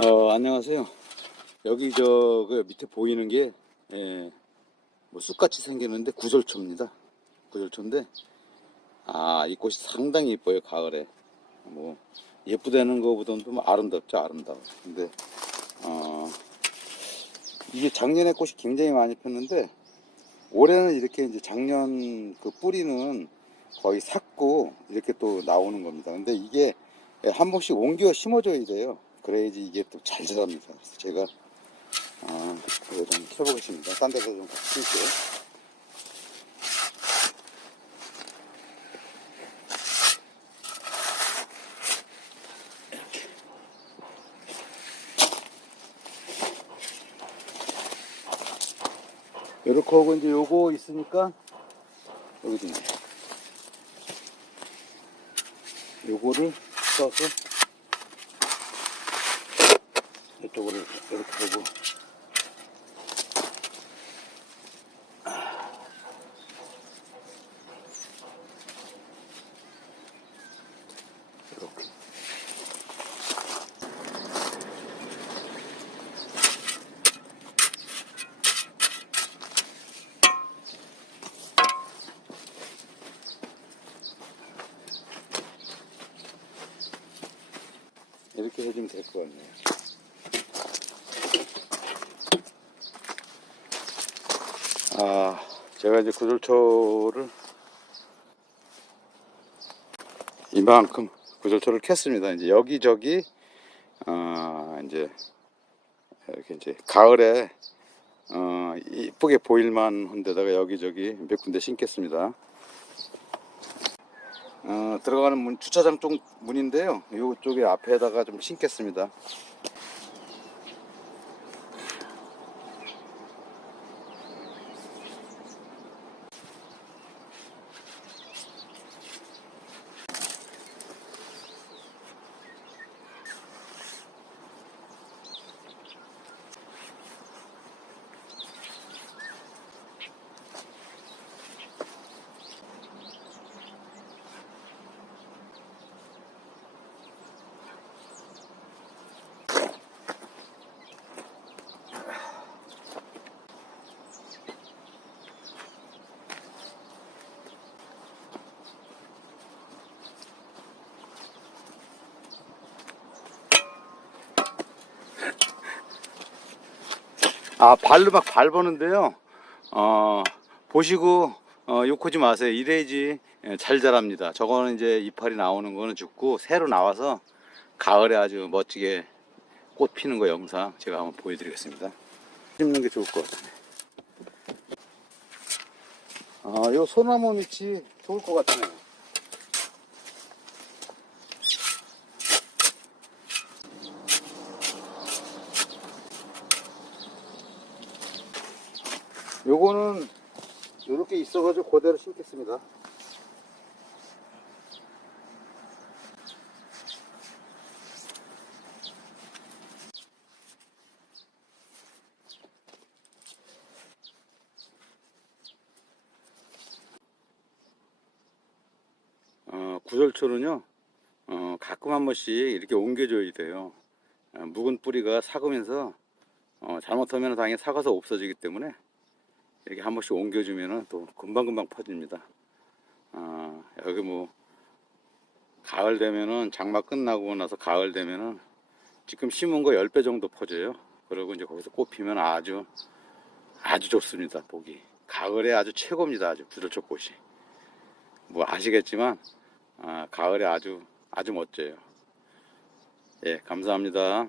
어, 안녕하세요. 여기 저, 그 밑에 보이는 게, 예, 뭐 쑥같이 생겼는데 구절초입니다. 구절초인데, 아, 이 꽃이 상당히 이뻐요, 가을에. 뭐, 예쁘다는 거보다는 좀 아름답죠, 아름다워. 근데, 어, 이게 작년에 꽃이 굉장히 많이 폈는데, 올해는 이렇게 이제 작년 그 뿌리는 거의 삭고 이렇게 또 나오는 겁니다. 근데 이게 한 번씩 옮겨 심어줘야 돼요. 그래야지 이게 또 잘 자랍니다. 제가 아, 이거 좀 켜보겠습니다. 딴 데서 좀 같이 심을게요. 이렇게 하고 이제 요거 있으니까 여기도 있네. 요거를 써서 이쪽으로 이렇게, 하고 이렇게 해주면 될 것 같네요. 아, 제가 이제 구절초를 이만큼 구절초를 캤습니다. 이제 여기저기 어, 이제 이렇게 이제 가을에 어, 이쁘게 보일만 한 데다가 여기저기 몇 군데 심겠습니다. 어, 들어가는 문 주차장 쪽 문인데요. 이쪽에 앞에다가 좀 심겠습니다. 아 발로 막 밟았는데요. 어 보시고 어, 욕하지 마세요. 이래야지 예, 잘 자랍니다. 저거는 이제 이파리 나오는 거는 죽고 새로 나와서 가을에 아주 멋지게 꽃 피는 거 영상 제가 한번 보여드리겠습니다. 심는 게 좋을 것 같아요. 아, 요 소나무 밑이 좋을 것 같네요. 요거는 요렇게 있어가지고 그대로 심겠습니다. 어, 구절초는요, 어, 가끔 한 번씩 이렇게 옮겨줘야 돼요. 어, 묵은 뿌리가 삭으면서 어, 잘못하면 당연히 삭아서 없어지기 때문에 이렇게 한 번씩 옮겨주면은 또 금방금방 퍼집니다. 아, 여기 뭐, 가을 되면은 장마 끝나고 나서 가을 되면은 지금 심은 거 10배 정도 퍼져요. 그리고 이제 거기서 꽃 피면 아주, 아주 좋습니다. 보기. 가을에 아주 최고입니다. 아주 구절초 꽃이. 뭐 아시겠지만, 아, 가을에 아주, 아주 멋져요. 예, 감사합니다.